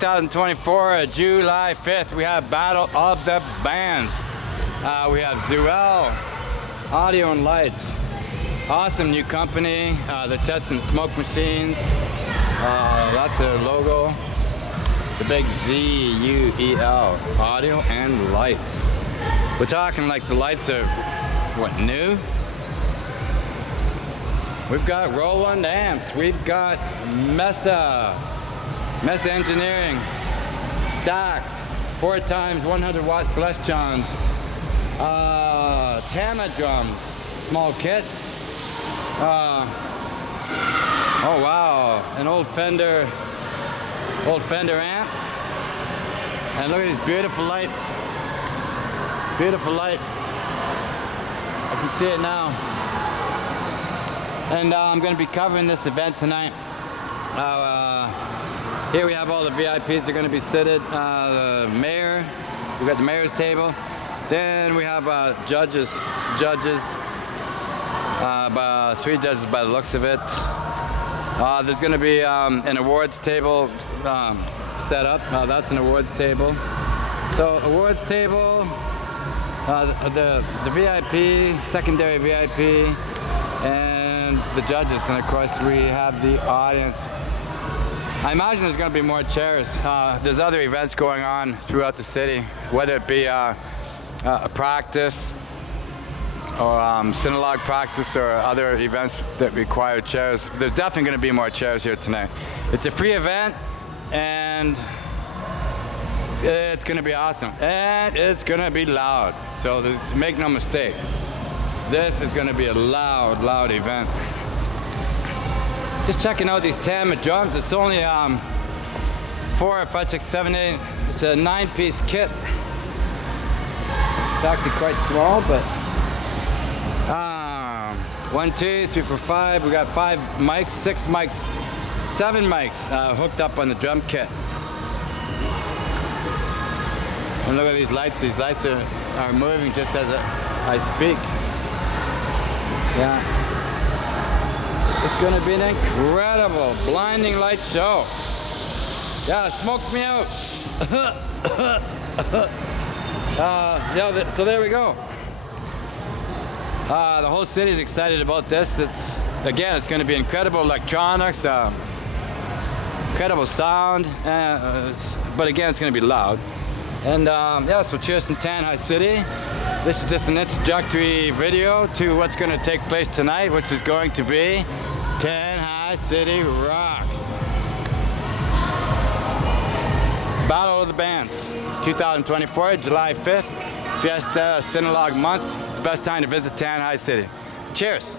2024, July 5th, we have Battle of the Bands. We have ZUEL Audio and Lights. Awesome new company. They're testing smoke machines. That's their logo. The big ZUEL Audio and Lights. We're talking like the lights are, what, new? We've got Roland amps. We've got Mesa Engineering, stacks, 4x 100 watt Celestions, Tama drums, small kit. Oh wow, an old Fender amp. And look at these beautiful lights. Beautiful lights. I can see it now. And I'm going to be covering this event tonight. Here we have all the VIPs. They're going to be seated. The mayor. We've got the mayor's table. Then we have judges. About 3 judges by the looks of it. There's going to be an awards table set up. That's an awards table. So awards table, the VIP, secondary VIP, and the judges. And of course we have the audience. I imagine there's going to be more chairs. There's other events going on throughout the city, whether it be a practice or Sinulog practice or other events that require chairs. There's definitely going to be more chairs here tonight. It's a free event and it's going to be awesome. And it's going to be loud. So make no mistake. This is going to be a loud event. Just checking out these Tama drums. It's only 4, 5, 6, 7, 8. It's a 9-piece kit. It's actually quite small, but 1, 2, 3, 4, 5. We got 5 mics, 6 mics, 7 mics hooked up on the drum kit. And look at these lights. These lights are moving just as I speak. Yeah. It's gonna be an incredible blinding light show. Yeah, smoke me out. So there we go. The whole city's excited about this. It's gonna be incredible electronics, incredible sound, but again, it's gonna be loud. And so cheers from Tanjay City. This is just an introductory video to what's going to take place tonight, which is going to be Tanjay City Rocks. Battle of the Bands, 2024, July 5th, Fiesta Sinulog month. The best time to visit Tanjay City. Cheers.